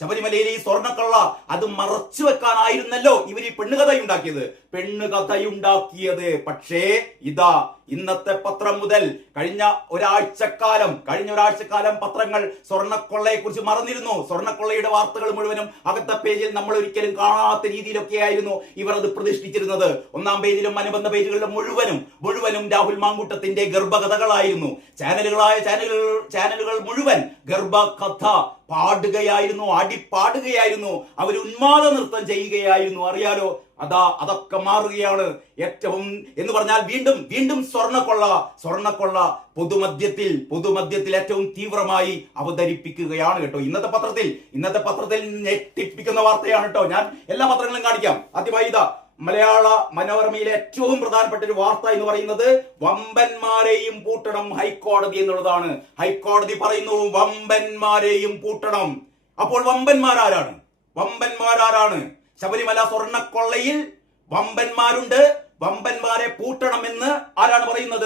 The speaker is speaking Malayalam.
ശബരിമലയിലെ ഈ സ്വർണ്ണക്കൊള്ള അത് മറച്ചു വെക്കാനായിരുന്നല്ലോ ഇവർ ഈ പെണ്ണുകഥയുണ്ടാക്കിയത്. പക്ഷേ ഇതാ ഇന്നത്തെ പത്രം മുതൽ കഴിഞ്ഞ ഒരാഴ്ചക്കാലം പത്രങ്ങൾ സ്വർണ്ണക്കൊള്ളയെ കുറിച്ച് മറന്നിരുന്നു. സ്വർണ്ണക്കൊള്ളയുടെ വാർത്തകൾ മുഴുവനും അകത്തെ പേജിൽ നമ്മൾ ഒരിക്കലും കാണാത്ത രീതിയിലൊക്കെയായിരുന്നു ഇവർ അത് പ്രതിഷ്ഠിച്ചിരുന്നത്. ഒന്നാം പേജിലും അനുബന്ധ പേജുകളിലും മുഴുവനും രാഹുൽ മാങ്കൂട്ടത്തിന്റെ ഗർഭകഥകളായിരുന്നു. ചാനലുകൾ മുഴുവൻ ഗർഭകഥ പാടുകയായിരുന്നു, അടിപ്പാടുകയായിരുന്നു. അവർ ഉന്മാദ നൃത്തം ചെയ്യുകയായിരുന്നു. അറിയാലോ, അതൊക്കെ മാറുകയാണ്. ഏറ്റവും എന്ന് പറഞ്ഞാൽ വീണ്ടും സ്വർണ്ണക്കൊള്ള പൊതുമധ്യത്തിൽ ഏറ്റവും തീവ്രമായി അവതരിപ്പിക്കുകയാണ് കേട്ടോ. ഇന്നത്തെ പത്രത്തിൽ ഞെട്ടിപ്പിക്കുന്ന വാർത്തയാണ് കേട്ടോ. ഞാൻ എല്ലാ പത്രങ്ങളും കാണിക്കാം. ആദ്യമായി ഇതാ മലയാള മനോരമയിലെ ഏറ്റവും പ്രധാനപ്പെട്ട ഒരു വാർത്ത എന്ന് പറയുന്നത് വമ്പന്മാരെയും പൂട്ടണം ഹൈക്കോടതി എന്നുള്ളതാണ്. ഹൈക്കോടതി പറയുന്നു വമ്പന്മാരെയും പൂട്ടണം. അപ്പോൾ വമ്പന്മാരാരാണ്? ശബരിമല സ്വർണ്ണക്കൊള്ളയിൽ വമ്പന്മാരുണ്ട്. വമ്പന്മാരെ പൂട്ടണമെന്ന് ആരാണ് പറയുന്നത്?